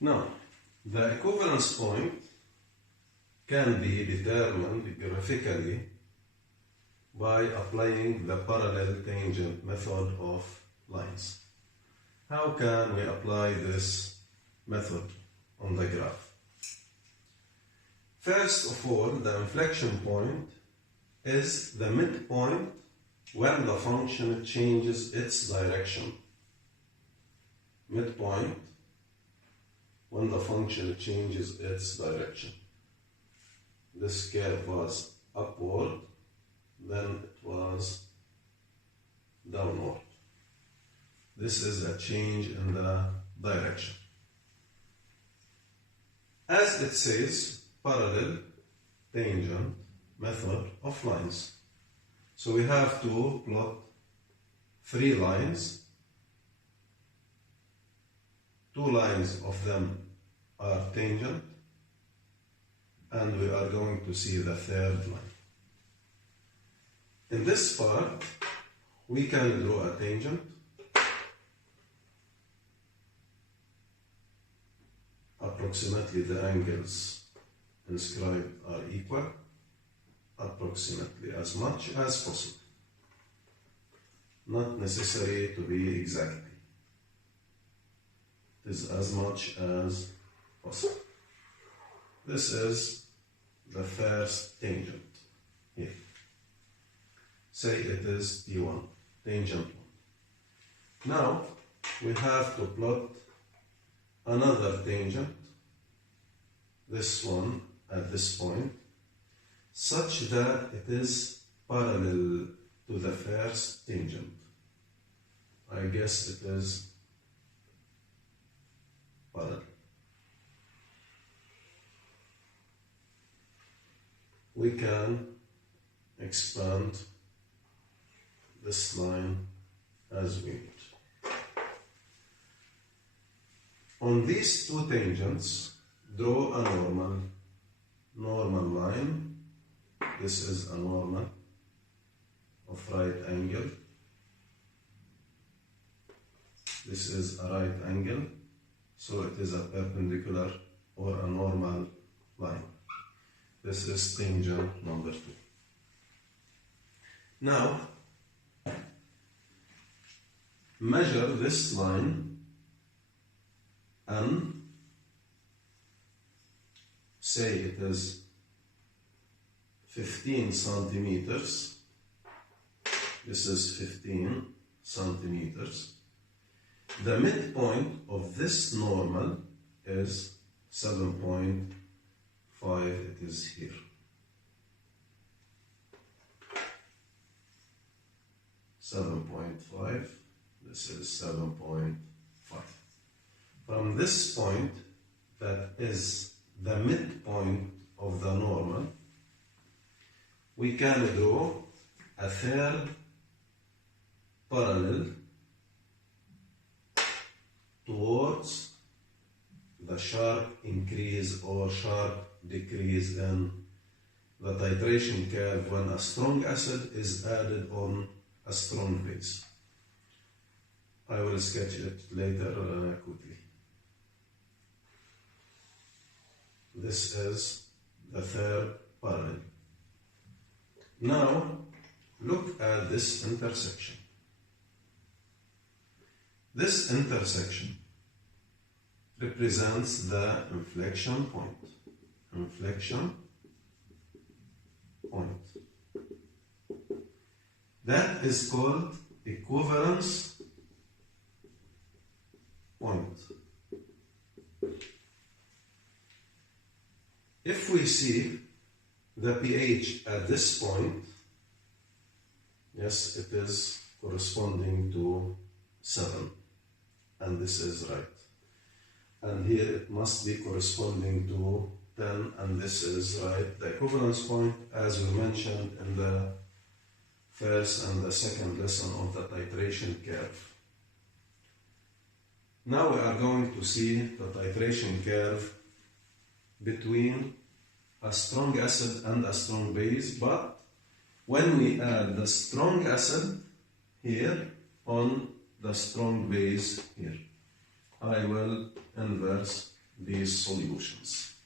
Now, the equivalence point can be determined graphically by applying the parallel tangent method of lines. How can we apply this method on the graph? First of all, the inflection point is the midpoint when the function changes its direction. Midpoint when the function changes its direction. This curve was upward, then it was downward. This is a change in the direction. As it says, parallel tangent method of lines. So we have to plot 3 lines. 2 lines of them are tangent, and we are going to see the 3rd line. In this part, we can draw a tangent. Approximately the angles inscribed are equal, approximately as much as possible. Not necessary to be exactly. It is as much as possible. This is the first tangent here. Say it is T1, tangent 1. Now we have to plot another tangent, this one at this point, such that it is parallel to the first tangent. I guess it is parallel. We can expand this line as we need. On these 2 tangents, draw a normal line. This is a normal of right angle. This is a right angle, so it is a perpendicular or a normal line. This is tangent number 2. Now, measure this line and say it is 15 centimeters. This is 15 centimeters. The midpoint of this normal is 7.5. It is here. .5. This is 7.5. From this point, that is the midpoint of the normal, we can draw a 3rd parallel towards the sharp increase or sharp decrease in the titration curve when a strong acid is added on a strong base. I will sketch it later quickly. This is the 3rd parallel. Now, look at this intersection. This intersection represents the inflection point. Inflection point. That is called equivalence point. If we see the pH at this point, yes, it is corresponding to 7, and this is right. And here it must be corresponding to 10, and this is right. The equivalence point, as we mentioned in the first and the second lesson of the titration curve. Now we are going to see the titration curve between a strong acid and a strong base, but when we add the strong acid here on the strong base here, I will inverse these solutions.